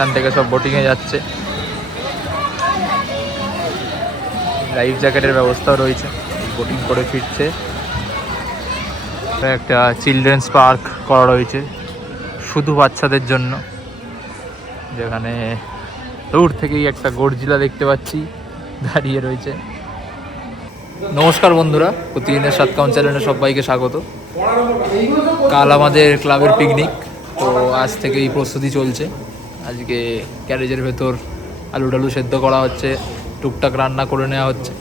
এখান থেকে সব বোটিংয়ে যাচ্ছে। লাইফ জ্যাকেটের ব্যবস্থাও রয়েছে, বোটিং করে ফিরছে। একটা চিলড্রেন্স পার্ক করা রয়েছে শুধু বাচ্চাদের জন্য, যেখানে দূর থেকেই একটা গর্জিলা দেখতে পাচ্ছি দাঁড়িয়ে রয়েছে। নমস্কার বন্ধুরা, প্রতিদিনের সাত কাউন্ট চ্যানেলে সবাইকে স্বাগত। কাল আমাদের ক্লাবের পিকনিক, তো আজ থেকেই প্রস্তুতি চলছে। আজকে ক্যারেজের ভেতর আলু টালু সেদ্ধ করা হচ্ছে, টুকটাক রান্না করে নেওয়া হচ্ছে।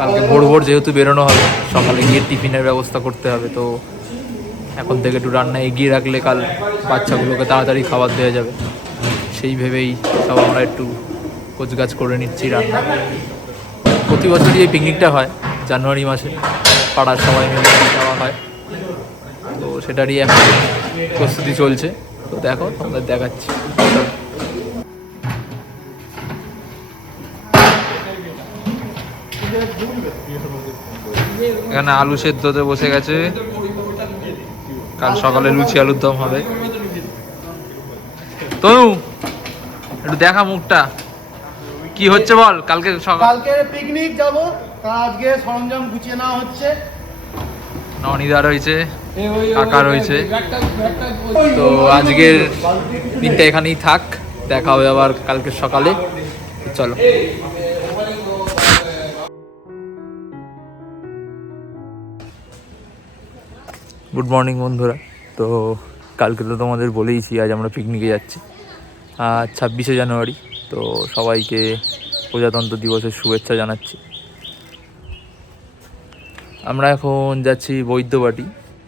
কালকে ভোর ভোর যেহেতু বেরোনো হবে, সকালে গিয়ে টিফিনের ব্যবস্থা করতে হবে, তো এখন থেকে একটু রান্না এগিয়ে রাখলে কাল বাচ্চাগুলোকে তাড়াতাড়ি খাবার দেওয়া যাবে। সেই ভেবেই সব আমরা একটু কোচগাছ করে নিচ্ছি রান্না। প্রতি বছরই এই পিকনিকটা হয় জানুয়ারি মাসে, পাড়ার সবাই মিলে যাওয়া হয়, তো সেটারই এখন প্রস্তুতি চলছে। তো দেখো, তোমাদের দেখাচ্ছি। এখানে আলু সেদ্ধতে বসে গেছে, কাল সকালে লুচি আলুর দম হবে। তনু, একটু দেখা মুখটা, কি হচ্ছে বল? কালকে পিকনিক যাবো, আজকে সরঞ্জাম গুছিয়ে নেওয়া হচ্ছে। ননিদা রয়েছে, কাকা রয়েছে, তো আজকের দিনটা এখানেই থাক, দেখা হবে আবার কালকে সকালে। চলো। গুড মর্নিং বন্ধুরা। তো কালকে তো তোমাদের বলেইছি আজ আমরা পিকনিকে যাচ্ছি, আজ 26শে জানুয়ারি। তো সবাইকে প্রজাতন্ত্র দিবসের শুভেচ্ছা জানাচ্ছি। আমরা এখন যাচ্ছি বৈদ্যবাটি,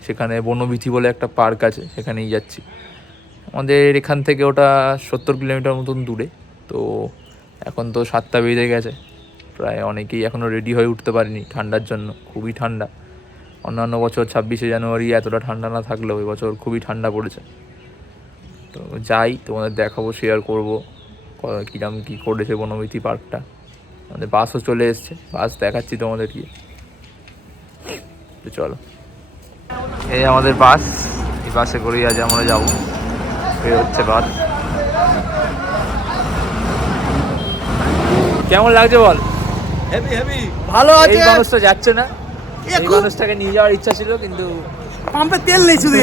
সেখানে বনবিথি বলে একটা পার্ক আছে, সেখানেই যাচ্ছি। আমাদের এখান থেকে ওটা 70 কিলোমিটার মতন দূরে। তো এখন তো 7টা বেজে গেছে, প্রায় অনেকেই এখনও রেডি হয়ে উঠতে পারেনি ঠান্ডার জন্য, খুবই ঠান্ডা। অন্যান্য বছর 26শে জানুয়ারি এতটা ঠান্ডা না থাকলেও এবছর খুবই ঠান্ডা পড়েছে। তো যাই, তোমাদের দেখাবো, শেয়ার করবো কীরকম কী করেছে বনবিথি পার্কটা। আমাদের বাসও চলে এসছে, বাস দেখাচ্ছি তোমাদেরকে। তো চলো, এই আমাদের বাস, এই বাসে করেই আজ আমরা যাবো। এই হচ্ছে বাস। কেমন লাগছে বল? হেভি হেভি ভালো আছে। এই মানুষটা যাচ্ছে না, এই মানুষটাকে নিয়ে যাওয়ার ইচ্ছা ছিল, কিন্তু পাম্পে তেল নেই শুধু।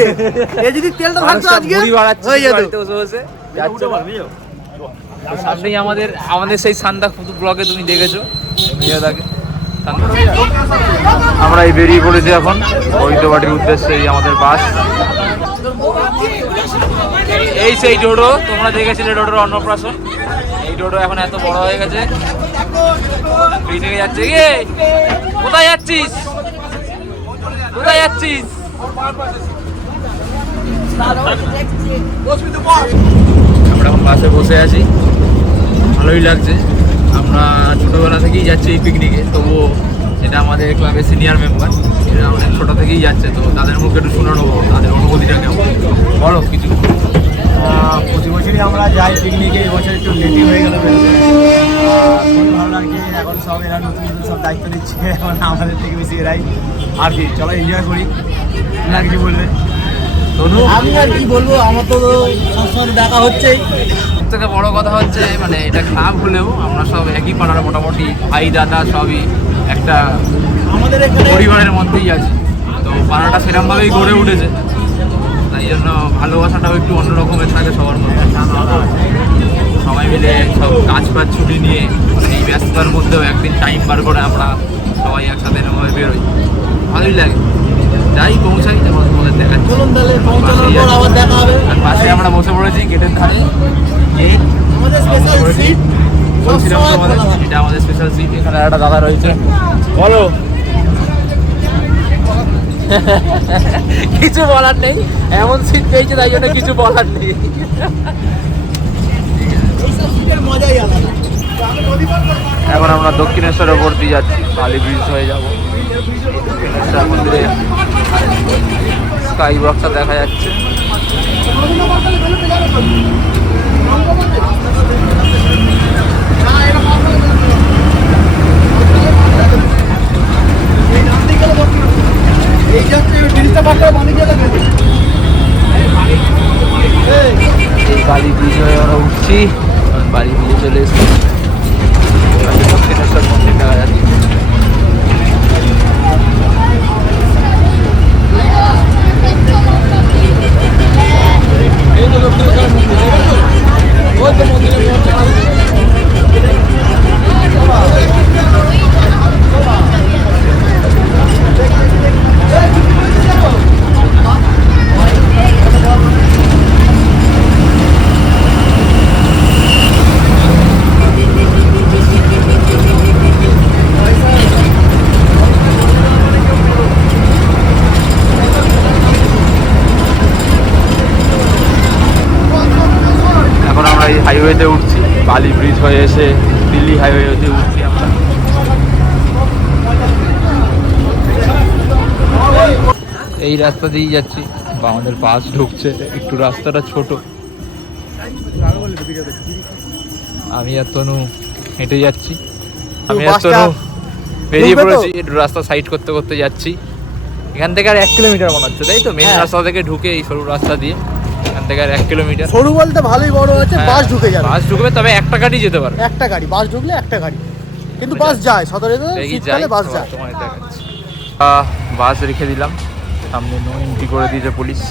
এই যদি তেলটা থাকতো আজকে মুড়ি বাড়াচ্ছে হয়ে যেত। বাড়িতে বসে বসে যাচ্ছে না। সামনেই আমাদের সেই সান্দা ব্লগে তুমি দেখেছো মেয়েদাকে। আমরা এই বেরিয়ে পড়েছি এখন বৈদ্যবাটির উদ্দেশ্যে। এই আমাদের বাস, এই সেই টোটো তোমরা দেখেছিলে, টোটোর অন্নপ্রাশন। এই টোটো এখন এত বড় হয়ে গেছে, যাচ্ছে। কোথায় যাচ্ছিস, কোথায় যাচ্ছিস? আমরা এখন বাসে বসে আছি, ভালোই লাগছে। আমরা ছোটোবেলা থেকেই যাচ্ছি এই পিকনিকে, তবুও এটা আমাদের ক্লাবের সিনিয়র মেম্বার, এরা অনেক ছোটো থেকেই যাচ্ছে, তো তাদের মুখে একটু শুনে নেবো তাদের অনুভূতিটা কেমন। বলো কিছু। প্রতি বছরই আমরা যাই পিকনিকে, এবছর একটু লেটই হয়ে গেল, খুবই ভালো লাগছে। এখন সব এরা নতুন নতুন সব দায়িত্ব নিচ্ছে, এখন আমাদের থেকে বেশি এরাই। আর কি, চলো এনজয় করি। না কিছু বলবে? আমি আর কি বলবো, আমার তো সবসময় দেখা হচ্ছেই। সব থেকে বড় কথা হচ্ছে, মানে এটা ক্লাব হলেও আমরা সব একই পাড়ার মোটামুটি ভাই দাদা সবই একটা আমাদের এখানে পরিবারের মধ্যেই আছে, তো পাড়াটা সেরকমভাবেই গড়ে উঠেছে। তাই জন্য ভালোবাসাটাও একটু অন্যরকমের থাকে সবার মধ্যে। সবাই মিলে সব কাজ ফাজ ছুটি নিয়ে এই ব্যস্ততার মধ্যেও একদিন টাইম বার করে আমরা সবাই একসাথে এরকমভাবে বেরোই, ভালোই লাগে। যাই, পৌঁছাই, তারপর তোমাদের দেখাচ্ছি। আর পাশে আমরা বসে পড়েছি গেটের ধারে, বলছিলাম তোমাদের এটা আমাদের স্পেশাল সিট। এখানে একটা দাদা রয়েছে, বলো। কিছু বলার নেই, এমন সিট পেয়েছে তাই জন্য কিছু বলার নেই। এখন আমরা দক্ষিণেশ্বরের ওপর দিয়ে যাচ্ছি, বালি ব্রিজ হয়ে যাবো। দক্ষিণেশ্বর মন্দিরে স্কাই বক্সটা দেখা যাচ্ছে। বালি ব্রিজ হয়ে আমরা উঠছি। বাড়ি ফিরে চলে এসেছি। দক্ষিণেশ্বর মন্দির দেখা যাচ্ছে। হাইওয়েতে উঠছি, বালি ব্রিজ হয়ে এসে দিল্লি হাইওয়েতে উঠছি আমরা। এই রাস্তা দিয়েই যাচ্ছি, বা আমাদের বাস ঢুকছে। একটু রাস্তাটা ছোট, আমি আর তনু হেঁটে যাচ্ছি। আমি আর তনু বেরিয়ে পড়েছি, একটু রাস্তা সাইড করতে করতে যাচ্ছি। এখান থেকে আর 1 কিলোমিটার মনে হচ্ছে, তাই তো? মেন রাস্তা থেকে ঢুকে এই সরু রাস্তা দিয়ে এখান থেকে আর 1 কিলোমিটার। সরু বলতে ভালোই বড় আছে, বাস ঢুকে যাবে। বাস ঢুকবে, তবে একটা গাড়ি যেতে পারবে, একটা গাড়ি বাস ঢুকলে একটা গাড়ি, কিন্তু বাস যায় সদরেতে, শীতকালে বাস যায়। তোমায় দেখাচ্ছি। বাস রেখে দিলাম, সামনে নো এন্ট্রি করে দিয়েছে পুলিশ।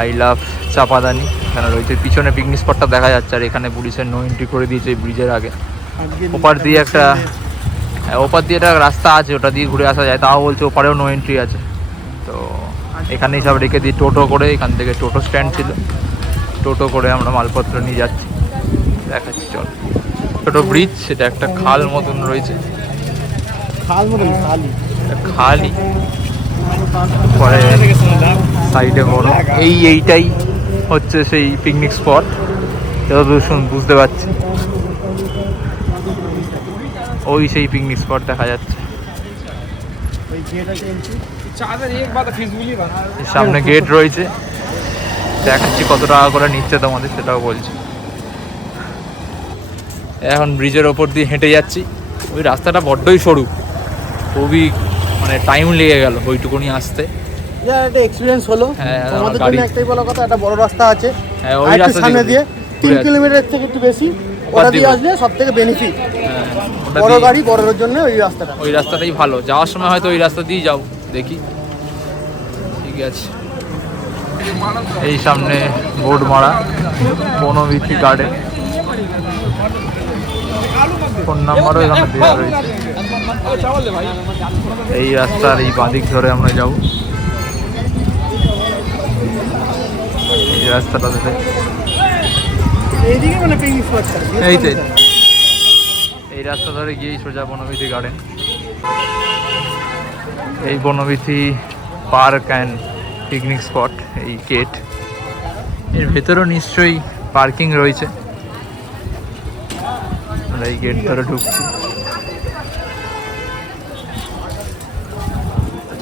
আই লাভ চাপাদানি এখানে রয়েছে, পিছনে পিকনিক স্পটটা দেখা যাচ্ছে। আর এখানে পুলিশের নো এন্ট্রি করে দিয়েছে ব্রিজের আগে। ওপার দিয়ে একটা রাস্তা আছে, ওটা দিয়ে ঘুরে আসা যায়, তাও বলছে ওপারেও নো এন্ট্রি আছে। তো এখানেই সব রেখে দিই টোটো করে। এখান থেকে টোটো স্ট্যান্ড ছিল, টোটো করে আমরা মালপত্র নিয়ে যাচ্ছি। দেখাচ্ছি চল। ছোটো ব্রিজ, সেটা একটা খাল মতন রয়েছে, খালি পরে সাইডে বড়। এইটাই হচ্ছে সেই পিকনিক স্পট, যতদূর বুঝতে পারছি। ওই সেই পিকনিক স্পট দেখা যাচ্ছে। সামনে গেট রয়েছে, দেখাচ্ছি কত টাকা করে নিচ্ছে তোমাদের, সেটাও বলছি। এখন ব্রিজের ওপর দিয়ে হেঁটে যাচ্ছি। ওই রাস্তাটা বড্ডই সরু, খুবই মানে টাইম লেগে গেল ওইটুকুনি আসতে। একটা এক্সপিরিয়েন্স হলো আমাদের জন্য। একটাই বড় কথা, একটা বড় রাস্তা আছে, ওই রাস্তা সামনে দিয়ে 3 কিলোমিটার থেকে একটু বেশি, ওটা দিয়ে আসলে সবথেকে বেনিফিট। বড় গাড়ি বড়দের জন্য ওই রাস্তাটাই ভালো। যাওয়ার সময় হয়তো ওই রাস্তা দিয়েই যাও, দেখি। ঠিক আছে, এই সামনে বোর্ড মারা বনবিথি গার্ডেন, ফোন নাম্বারও এখানে দেওয়া রয়েছে। এই রাস্তার এই বাঁদিক ধরে আমরা যাব। এই রাস্তাটা এই রাস্তা ধরে গিয়েই সোজা বনবিথি গার্ডেন। এই Banabithi park and picnic spot, এই গেট। এর ভেতরেও নিশ্চয়ই পার্কিং রয়েছে। আমরা এই গেট ধরে ঢুকছি,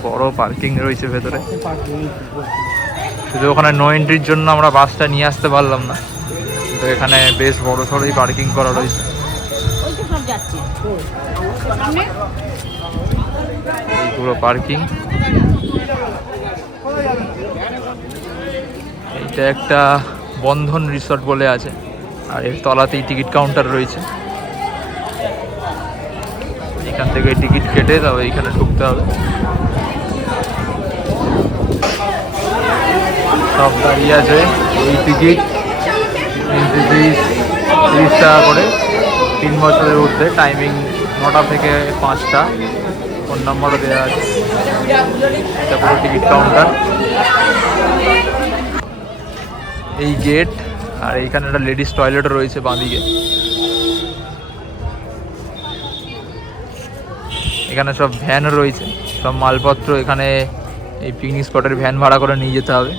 বড় পার্কিং রয়েছে ভেতরে। শুধু ওখানে নো এন্ট্রির জন্য আমরা বাসটা নিয়ে আসতে পারলাম না, তো এখানে বেশ বড় সড়োই পার্কিং করা রয়েছে। এই পুরো পার্কিং। এইটা একটা বন্ধন রিসর্ট বলে আছে, আর এর তলাতেই টিকিট কাউন্টার রয়েছে। এখান থেকে টিকিট কেটে তবে এইখানে ঢুকতে হবে। সব দাঁড়িয়ে আছে, ওই টিকিট এন্ট্রি ফিস 30 টাকা করে, 3 বছরের ঊর্ধ্বে। টাইমিং 9টা থেকে 5টা। ফোন নাম্বারও দেওয়া আছে। এটা পুরো টিকিট কাউন্টার। এই গেট, আর এইখানে একটা লেডিস টয়লেটও রয়েছে বাঁদিকে। এখানে সব ভ্যানও রয়েছে, সব মালপত্র এখানে এই পিকনিক স্পটের ভ্যান ভাড়া করে নিয়ে যেতে হবে,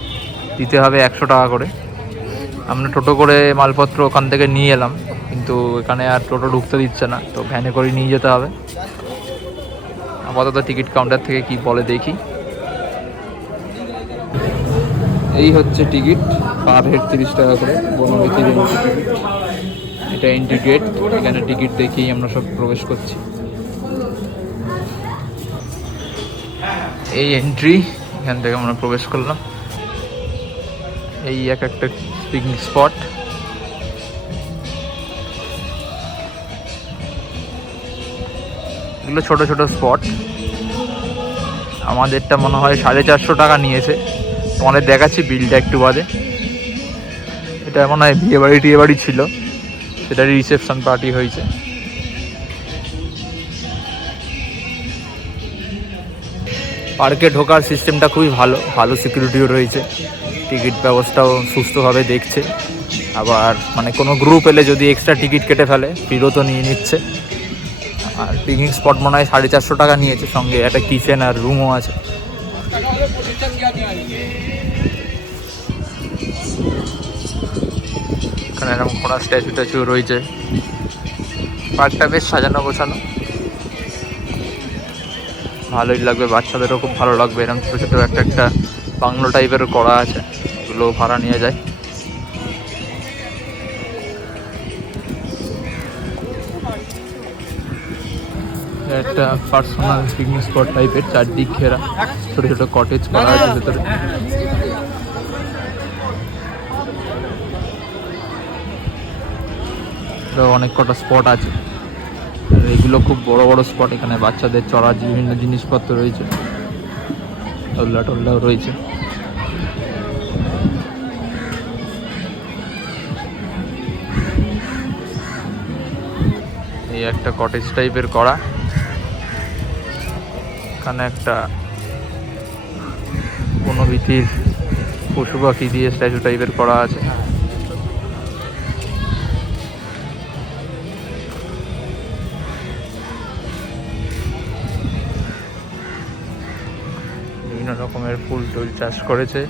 দিতে হবে 100 টাকা করে। আমরা টোটো করে মালপত্র ওখান থেকে নিয়ে এলাম, কিন্তু এখানে আর টোটো ঢুকতে দিচ্ছে না, তো ভ্যানে করে নিয়ে যেতে হবে। আপাতত টিকিট কাউন্টার থেকে কি বলে দেখি। এই হচ্ছে টিকিট, পার হেড 30 টাকা করে, বনবিথির এন্ট্রি টিকিট। এটা এন্ট্রি গেট, এখানে টিকিট দেখেই আমরা সব প্রবেশ করছি। এই এন্ট্রি, এখান থেকে আমরা প্রবেশ করলাম। এই একটা পিকনিক স্পট, এগুলো ছোট ছোট স্পট। আমাদেরটা মনে হয় 450 টাকা নিয়েছে। তোমাদের দেখাচ্ছি বিলটা একটু বাদে। এটা মনে হয় বিয়ে বাড়ি ছিল, সেটারই রিসেপশন পার্টি হয়েছে। পার্কে ঢোকার সিস্টেমটা খুবই ভালো, ভালো সিকিউরিটিও রয়েছে, টিকিট ব্যবস্থাও সুস্থভাবে দেখছে। আবার মানে কোনো গ্রুপ এলে যদি এক্সট্রা টিকিট কেটে ফেলে ফেরতও নিয়ে নিচ্ছে। আর পিকনিক স্পট মনে হয় 450 টাকা নিয়েছে, সঙ্গে একটা কিচেন আর রুমও আছে। এখানে এরকম ঘোড়া স্ট্যাচু ট্যাচু রয়েছে। পার্কটা বেশ সাজানো গোছানো, ভালোই লাগবে, বাচ্চাদেরও খুব ভালো লাগবে। এরকম ছোটো ছোটো একটা বাংলো টাইপেরও করা আছে, এগুলো ভাড়া নিয়ে যায়। একটা পার্সোনাল পিকনিক স্পট টাইপের, চারদিক ঘেরা, ছোটো ছোটো কটেজ করা আছে ভেতরে। অনেক কটা স্পট আছে, এগুলো খুব বড় বড় স্পট। এখানে বাচ্চাদের চড়ার বিভিন্ন জিনিসপত্র রয়েছে, দোলনা টোল্লাও রয়েছে। এই একটা কটেজ টাইপের করা, এখানে একটা কোনো ভীতির পশু পাখি দিয়ে স্ট্যাচু টাইপের করা আছে। বিভিন্ন রকমের ফুল টুল চাষ করেছে।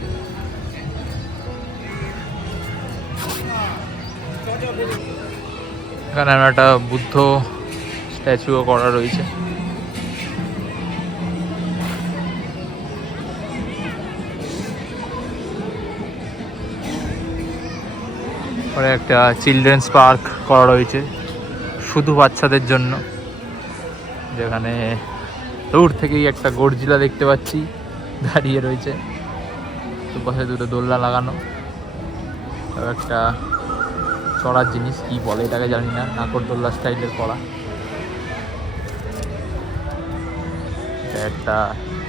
এখানে একটা বুদ্ধ স্ট্যাচুও করা রয়েছে। পরে একটা চিলড্রেন্স পার্ক করা রয়েছে শুধু বাচ্চাদের জন্য, যেখানে দূর থেকেই একটা গর্জিলা দেখতে পাচ্ছি দাঁড়িয়ে রয়েছে, দুপাশে দুটো দোলনা লাগানো। একটা চড়ার জিনিস, কি বলে এটাকে জানি না, নাগরদোল্লা স্টাইলের করা। একটা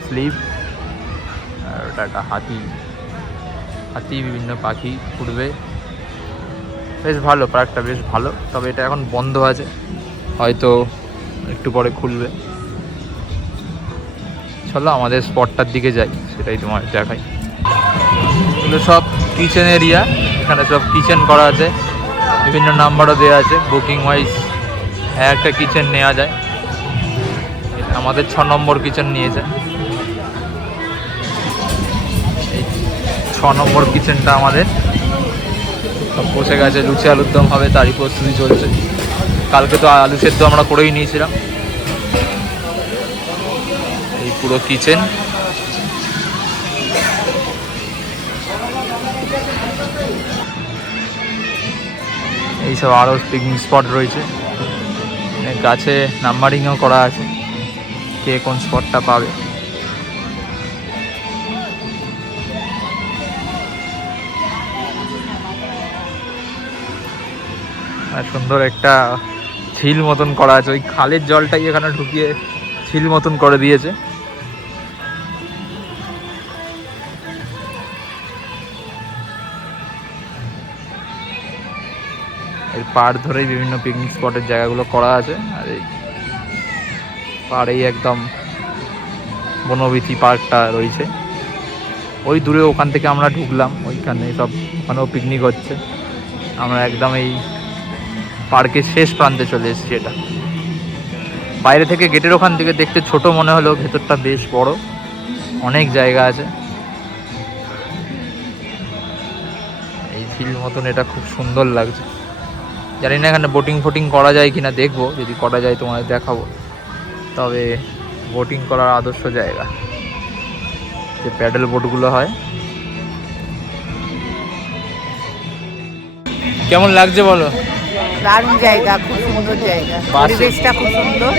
স্লিপ, আর ওটা একটা হাতি, বিভিন্ন পাখি উঠবে। বেশ ভালো, পার্কটা বেশ ভালো, তবে এটা এখন বন্ধ আছে, হয়তো একটু পরে খুলবে। চলো আমাদের স্পটটার দিকে যাই, সেটাই তোমার দেখাই। এগুলো সব কিচেন এরিয়া, এখানে সব কিচেন করা আছে, বিভিন্ন নাম্বারও দেওয়া আছে, বুকিং ওয়াইজ একটা কিচেন নেওয়া যায়। আমাদের 6 নম্বর কিচেন নিয়েছে, এই 6 নম্বর কিচেনটা আমাদের। সব বসে গেছে, লুচি আলুর দম হবে, তারই প্রস্তুতি চলছে। কালকে তো আলু সেদ্ধ আমরা করেই নিয়েছিলাম। এই পুরো কিচেন, এইসব আরও পিকনিক স্পট রয়েছে। গাছে নাম্বারিংও করা আছে, কে কোন স্পটটা পাবে। আর সুন্দর একটা ঝিল মতন করা আছে, ওই খালের জলটাই এখানে ঢুকিয়ে ঝিল মতন করে দিয়েছে। এই পাড় ধরেই বিভিন্ন পিকনিক স্পটের জায়গাগুলো করা আছে। আর এই পাড়েই একদম বনবিথি পার্কটা রয়েছে, ওই দূরে ওখান থেকে আমরা ঢুকলাম, ওইখানে সব ওখানেও পিকনিক হচ্ছে। আমরা একদম এই পার্কের শেষ প্রান্তে চলে এসেছি। এটা বাইরে থেকে গেটের ওখান থেকে দেখতে ছোট মনে হলেও ভেতরটা বেশ বড়, অনেক জায়গা আছে। এই ঝিল মতন, এটা খুব সুন্দর লাগছে। জানি না এখানে বোটিং ফোটিং করা যায় কিনা, দেখবো, যদি করা যায় তোমাদের দেখাবো। তবে বোটিং করার আদর্শ জায়গা, যে প্যাডেল বোটগুলো হয়। কেমন লাগছে বলো? দারুণ জায়গা, খুব সুন্দর জায়গা, পরিবেশটা খুব সুন্দর।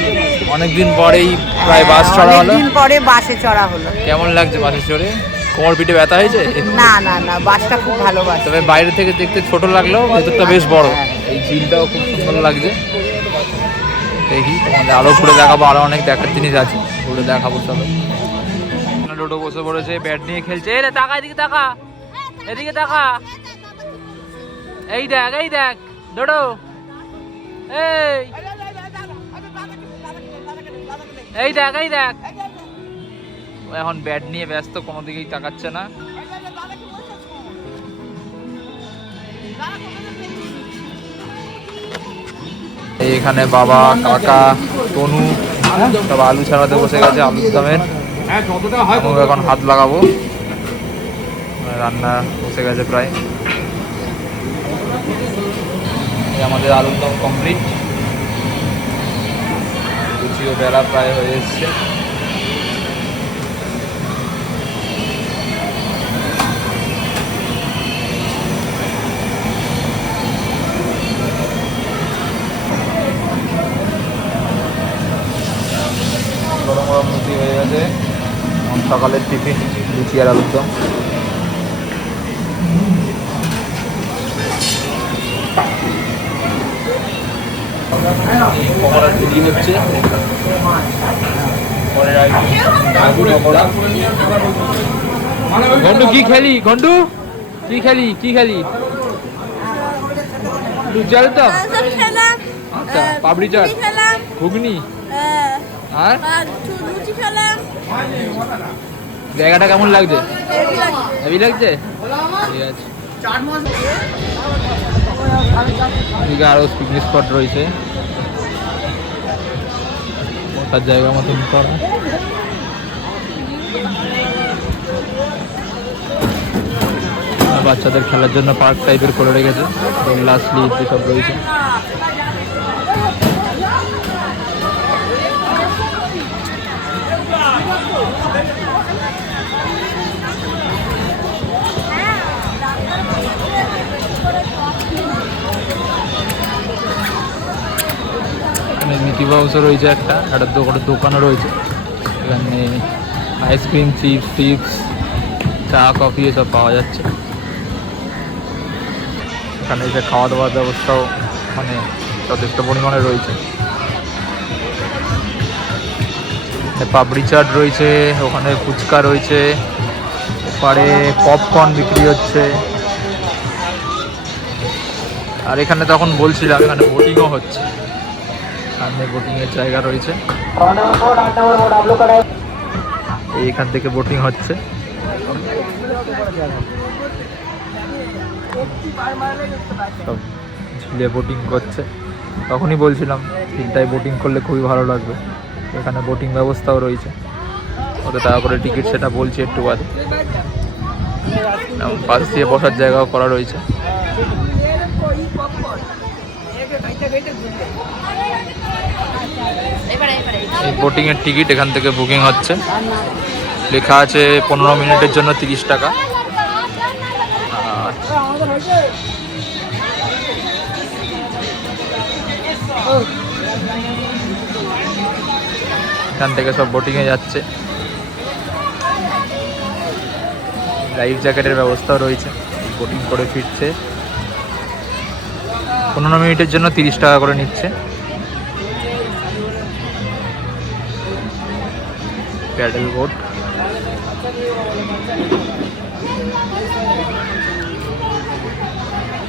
অনেকদিন পরেই প্রায় বাস চড়া হলো। অনেকদিন পরে বাসে চড়া হলো। কেমন লাগছে বাসে চড়ে? কোমর পিঠে ব্যথা হয়েছে? না না না, বাসটা খুব ভালো বাস। তবে বাইরে থেকে দেখতে ছোট লাগলেও ভেতরটা বেশ বড়। এই ঝিলটাও খুব সুন্দর লাগছে। দেখি তোমাদের আরও ঘুরে দেখাবো, আরও অনেক দেখার জিনিস আছে, ঘুরে দেখাবো চলো। ডোডো বসে পড়েছে, ব্যাট নিয়ে খেলছে। এ রে তাকা, এদিকে তাকা, এদিকে তাকা, এই দেখ, এই দেখ ডোডো, এই দেখ, এই দেখ। এখন ব্যাট নিয়ে ব্যস্ত, কোনো দিকেই তাকাচ্ছে না। এখানে বাবা, কাকা, তনু সব আলু ছাড়াতে বসে গেছে, আলুর দামের। এখন হাত লাগাবো, রান্না বসে গেছে প্রায়। আমাদের আলুর দম কমপ্লিট, লুচিও বেলা প্রায় হয়ে এসছে। গরম গরম লুচি হয়ে গেছে, সকালের টিফিন লুচি আর আলুর দম। ঘন্টু কি খেলি? ঘন্টু কি খেলি? কি খেলি? লুচি আলুর দম, আচ্ছা, পাপড়ি চাট, ঘুগনি আর জায়গাটা কেমন লাগছে? হেভি লাগছে, ঠিক আছে। এদিকে আরো পিকনিক স্পট রয়েছে, বসার জায়গা মতন করা। বাচ্চাদের খেলার জন্য পার্ক টাইপের করে রেখেছে, দোলনা, স্লিপ এসব রয়েছে। মিকি মাউসও রয়েছে, একটা দোকানও রয়েছে। এখানে আইসক্রিম, চিপস টিপস, চা, কফি এসব পাওয়া যাচ্ছে। এখানে এসে খাওয়া দাওয়ার ব্যবস্থাও মানে যথেষ্ট পরিমাণে রয়েছে। পাপড়ি চাট রয়েছে, ওখানে ফুচকা রয়েছে, ওপারে পপকর্ন বিক্রি হচ্ছে। আর এখানে তখন বলছিলাম এখানে বোটিংও হচ্ছে, সামনে বোটিংয়ের জায়গা রয়েছে। এইখান থেকে বোটিং হচ্ছে। সব ঝিলে বোটিং করছে, তখনই বলছিলাম তিনটায় বোটিং করলে খুবই ভালো লাগবে। এখানে বোটিং ব্যবস্থাও রয়েছে, কত টাকা করে টিকিট সেটা বলছি একটু বাদে। পাশ দিয়ে বসার জায়গাও করা রয়েছে। এই বোটিংয়ের টিকিট এখান থেকে বুকিং হচ্ছে, লেখা আছে 15 মিনিটের জন্য 30 টাকা। এখান থেকে সব বোটিংয়ে যাচ্ছে। লাইফ জ্যাকেটের ব্যবস্থাও রয়েছে, বোটিং করে ফিরছে। 15 মিনিটের জন্য 30 টাকা করে নিচ্ছে। প্যাডেল বোট,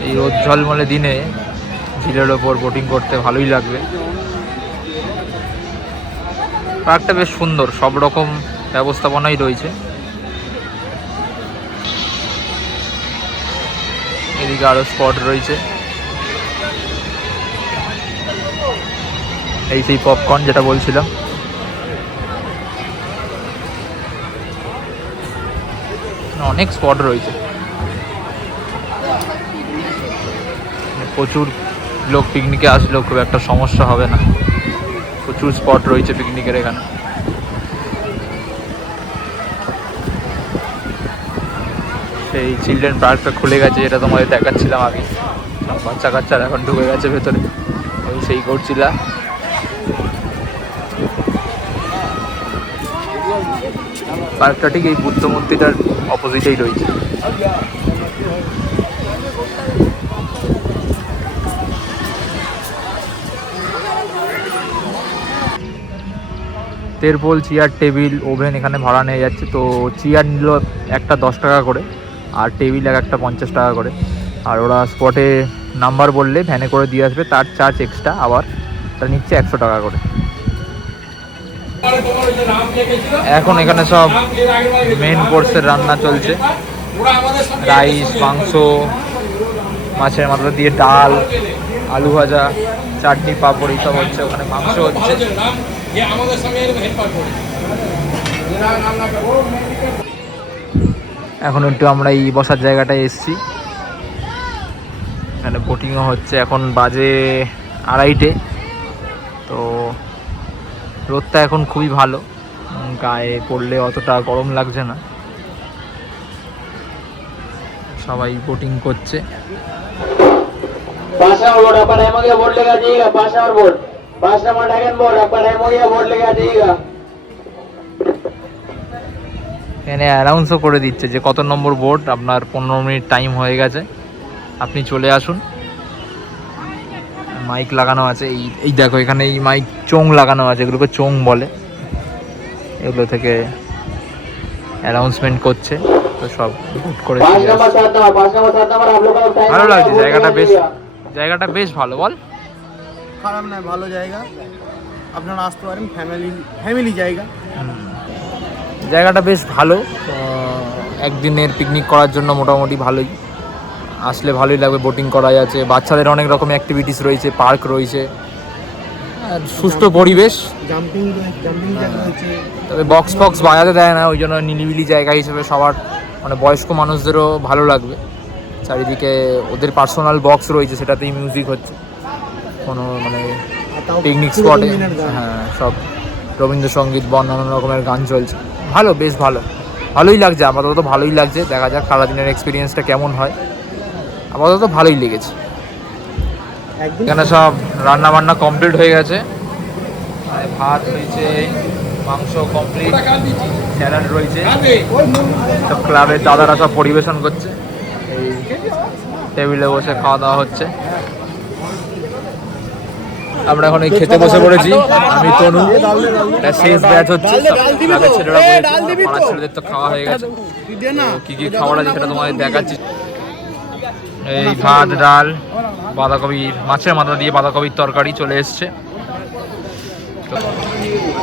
এই রোদ ঝলমলে দিনে ঝিলের ওপর বোটিং করতে ভালোই লাগবে। পার্কটা বেশ সুন্দর, সব রকম ব্যবস্থাপনাই রয়েছে। এদিকে আরো স্পট রয়েছে, এই সেই পপকর্ন যেটা বলছিলাম। অনেক স্পট রয়েছে, প্রচুর লোক পিকনিকে আসলেও খুব একটা সমস্যা হবে না, প্রচুর স্পট রয়েছে পিকনিকের এখানে। সেই চিলড্রেন পার্কটা খুলে গেছে, যেটা তোমাদের দেখাচ্ছিলাম আগে। বাচ্চা কাচ্চারা এখন ঢুকে গেছে ভেতরে, ওই সেই গড়চিলা। পার্কটা ঠিক এই বুদ্ধ মূর্তিটার অপোজিটেই রয়েছে। তেরপোল, চেয়ার, টেবিল, ওভেন এখানে ভাড়া নিয়ে যাচ্ছে। তো চেয়ার নিল একটা 10 টাকা করে, আর টেবিল একটা 50 টাকা করে। আর ওরা স্পটে নাম্বার বললে ভ্যানে করে দিয়ে আসবে, তার চার্জ এক্সট্রা, আবার তা নিচ্ছে 100 টাকা করে। এখন এখানে সব মেন কোর্সের রান্না চলছে, রাইস, মাংস, মাছের মাথা দিয়ে ডাল, আলু ভাজা, চাটনি, পাঁপড় এইসব হচ্ছে। ওখানে মাংস হচ্ছে। এখন একটু আমরা এই বসার জায়গাটায় এসছি, এখানে বোটিংও হচ্ছে। এখন বাজে 2:30। তো রোদটা এখন খুবই ভালো, গায়ে পড়লে অতটা গরম লাগছে না। সবাই বোটিং করছে। এখানে অ্যানাউন্সও করে দিচ্ছে যে কত নম্বর বোট, আপনার 15 মিনিট টাইম হয়ে গেছে, আপনি চলে আসুন। মাইক লাগানো আছে, এই দেখো এখানে এই মাইক চোং লাগানো আছে, এগুলোকে চোং বলে। এগুলো থেকে অ্যানাউন্সমেন্ট করছে। তো সব বুট করে ভালো লাগছে জায়গাটা বেশ ভালো। বল, খারাপ নয়, ভালো জায়গা, আপনারা আসতে পারেন, ফ্যামিলি জায়গা। জায়গাটা বেশ ভালো, একদিনের পিকনিক করার জন্য মোটামুটি ভালোই। আসলে ভালোই লাগবে, বোটিং করা যাচ্ছে, বাচ্চাদের অনেক রকম অ্যাক্টিভিটিস রয়েছে, পার্ক রয়েছে, আর সুস্থ পরিবেশ। জাম্পিং জায়গা রয়েছে, তবে বক্স বাজাতে দেয় না, ওই জন্য নিরিবিলি জায়গা হিসেবে সবার, মানে বয়স্ক মানুষদেরও ভালো লাগবে। চারিদিকে ওদের পার্সোনাল বক্স রয়েছে, সেটাতেই মিউজিক হচ্ছে। কোনো মানে পিকনিক স্পটে হ্যাঁ সব রবীন্দ্রসঙ্গীত বা অন্যান্য রকমের গান চলছে। ভালো, বেশ ভালোই লাগছে। আপাতত ভালোই লাগছে, দেখা যাক সারাদিনের এক্সপিরিয়েন্সটা কেমন হয়। আপাতত ভালোই লেগেছে। এখানে সব রান্না বান্না কমপ্লিট হয়ে গেছে, ভাত হয়েছে, মাংস কমপ্লিট, স্যালাড রয়েছে। সব ক্লাবের দাদারা সব পরিবেশন করছে, এই টেবিলে বসে খাওয়া দাওয়া হচ্ছে। আমরা এখন এই খেতে বসে পড়েছি, আমি তনু। এটা শেষ ব্যাচ হচ্ছে, ক্লাবের ছেলেরা পাড়ার ছেলেদের তো খাওয়া হয়ে গেছে। কি কি খাবার আছে সেটা তোমাদের দেখাচ্ছি। এই ভাত, ডাল, বাঁধাকপির, মাছের মাথা দিয়ে বাঁধাকপির তরকারি চলে এসছে।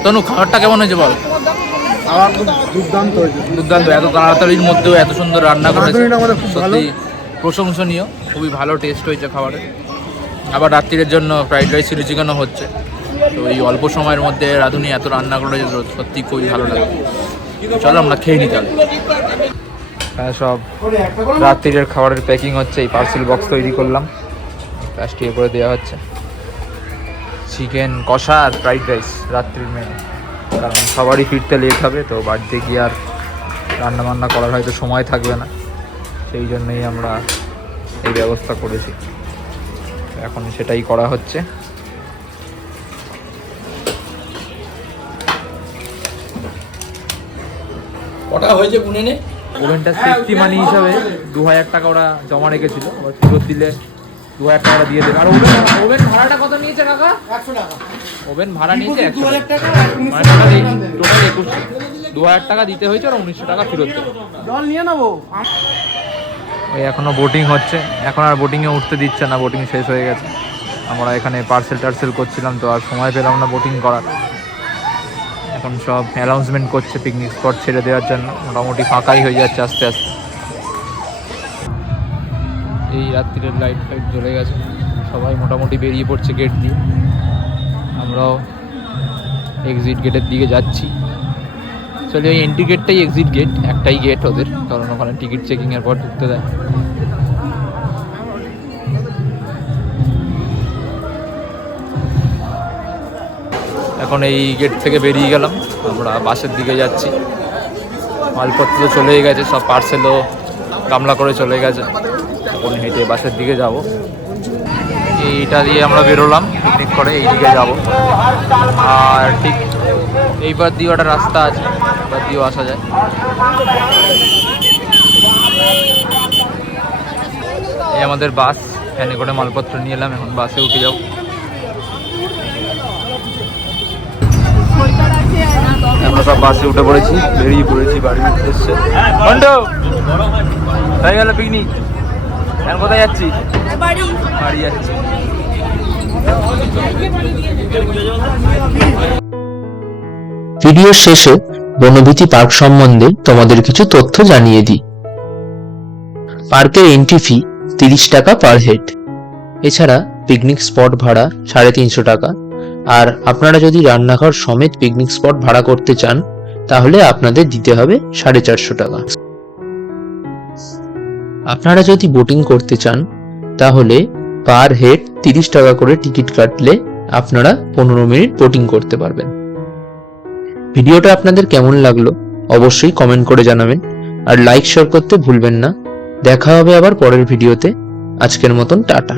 তনু, খাবারটা কেমন হয়েছে বল? দুর্দান্ত। এত তাড়াতাড়ির মধ্যেও এত সুন্দর রান্না করেছে, সত্যি প্রশংসনীয়। খুবই ভালো টেস্ট হয়েছে খাবারের। আবার রাত্রির জন্য ফ্রাইড রাইস, চিলি চিকেনও হচ্ছে। তো এই অল্প সময়ের মধ্যে রাঁধুনি এত রান্না করেছে, সত্যি খুবই ভালো লাগে। চলো আমরা খেয়ে নিতে হবে। হ্যাঁ, সব রাত্রির খাবারের প্যাকিং হচ্ছে, এই পার্সেল বক্স তৈরি করলাম, প্লাস্টিকে করে দেওয়া হচ্ছে। চিকেন কষা আর ফ্রাইড রাইস রাত্রির মেনু, কারণ সবারই ফিরতে লেট হবে। তো বাড়িতে গিয়ে আর রান্না বান্না করার হয়তো সময় থাকবে না, সেই জন্যই আমরা এই ব্যবস্থা করেছি। এখন সেটাই করা হচ্ছে। কটা হয়েছে গুনে নে। ওভেনটা সেফটি মানি হিসাবে 2000 টাকা ওরা জমা রেখেছিল, আবার ফেরত দিলে 2000 টাকা দিয়ে দেবে। আর ওভেন ভাড়াটা কত নিয়েছে কাকা? 100 টাকা ওভেন ভাড়া নিয়েছে। 2000 টাকা, মানে টোটাল 2000 টাকা দিতে হয়েছে, আর 1900 টাকা ফেরত দেবে। জল নিয়ে নেবো। ওই এখনও বোটিং হচ্ছে, এখন আর বোটিংয়ে উঠতে দিচ্ছে না, বোটিং শেষ হয়ে গেছে। আমরা এখানে পার্সেল করছিলাম, তো আর সময় পেলাম না বোটিং করার। এখন সব অ্যানাউন্সমেন্ট করছে পিকনিক স্পট ছেড়ে দেওয়ার জন্য, মোটামুটি ফাঁকাই হয়ে যাচ্ছে আস্তে আস্তে। এই রাত্রির লাইট ফাইট জ্বলে গেছে, সবাই মোটামুটি বেরিয়ে পড়ছে গেট দিয়ে। আমরাও এক্সিট গেটের দিকে যাচ্ছি। চলে ওই এন্ট্রি গেটটাই এক্সিট গেট, একটাই গেট ওদের, কারণ ওখানে টিকিট চেকিংয়ের পর ঢুকতে দেয়। এখন এই গেট থেকে বেরিয়ে গেলাম, আমরা বাসের দিকে যাচ্ছি। মালপত্র চলেই গেছে, সব পার্সেলও গামলা করে চলে গেছে। এখন হেঁটে বাসের দিকে যাব। এইটা দিয়ে আমরা বেরোলাম পিকনিক করে, এই দিকে যাব। আর ঠিক এইবার দিয়ে একটা রাস্তা আছে, এবার দিয়েও আসা যায়। এই আমাদের বাস, ভ্যানে করে মালপত্র নিয়ে এলাম, এখন বাসে উঠে যাও। আমরা সব বাসে উঠে পড়েছি, বেরিয়ে পড়েছি বাড়ির উদ্দেশ্যে। বন্ধু হয়ে গেল পিকনিক, এখন কোথায় যাচ্ছি? বাড়ি যাচ্ছি। ভিডিওর শেষে বনভীতি পার্ক সম্বন্ধে তোমাদের কিছু তথ্য জানিয়ে দিই। পার্কের এন্ট্রি ফি 30 টাকা পার হেড। এছাড়া পিকনিক স্পট ভাড়া 350 টাকা। আর আপনারা যদি রান্নাঘর সমেত পিকনিক স্পট ভাড়া করতে চান তাহলে আপনাদের দিতে হবে 450 টাকা। আপনারা যদি বোটিং করতে চান তাহলে পার হেড 30 টাকা করে টিকিট কাটলে আপনারা 15 মিনিট বোটিং করতে পারবেন। ভিডিওটা আপনাদের কেমন লাগলো অবশ্যই কমেন্ট করে জানাবেন, আর লাইক শেয়ার করতে ভুলবেন না। দেখা হবে আবার পরের ভিডিওতে। আজকের মতন টাটা।